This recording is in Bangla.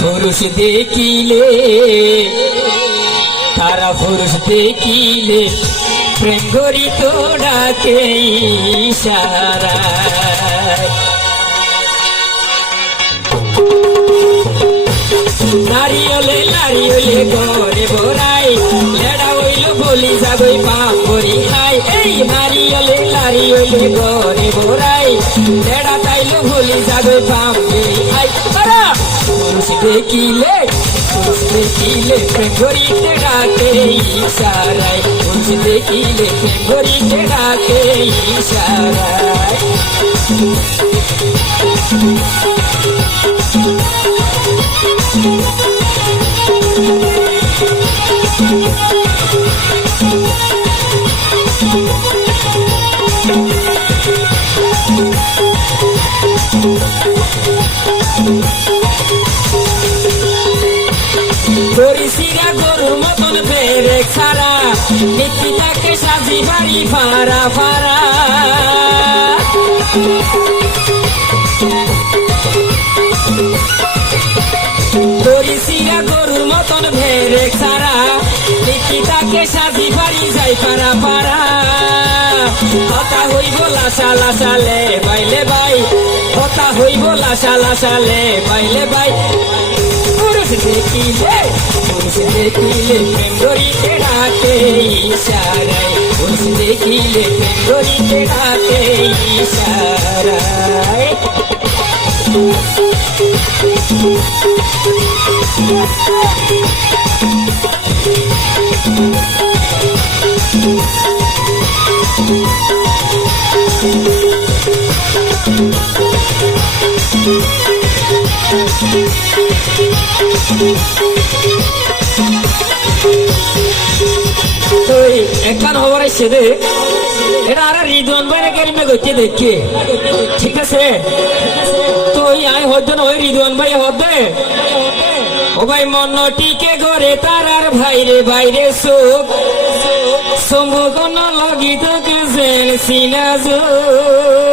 পুরুষ দেখিলে, তারা পুরুষ দেখিলে, প্রেম করি তো ডাকে ইশারা। নারিয়লে নারিয়লে গরে বরাই লেডা হইল বলি যাবই পাম করি খাই। এই নারিয়লে নারিয়লে গরে বরাই লেডা তাইলো বলি যাবই তারা उसने कीले उसने कीले पे गोरी चढ़ाते इशारा उसने कीले पे गोरी चढ़ाते Thank you. ফেরে ছাড়া নীতিটাকে সাজি বাড়ি ফারা করিসিরা গরুর মতন ফেরে ছাড়া নীতিটাকে সাজি বাড়ি যাই পারা পারা কথা হইব লাসা লাসালে বাইলে বাই। কথা হইব লাসা লাসালে বাইলে বাই। দেখিলে পুরুষ দেখিলে প্রেম করিতে ডাকে ইশারায় পুরুষ দেখিলে প্রেম করিতে ডাকে ইশারায় দে এটা আর ভাই নাকি দেখি। ঠিক আছে? তুই আই হদ্দ না ওই রিদওয়ান ভাই হদ্দে ও ভাই মন টিকে ঘরে তার আর ভাইরে বাইরে সুখ। সম্ভবন লগিত কেসেন সিনা যোগ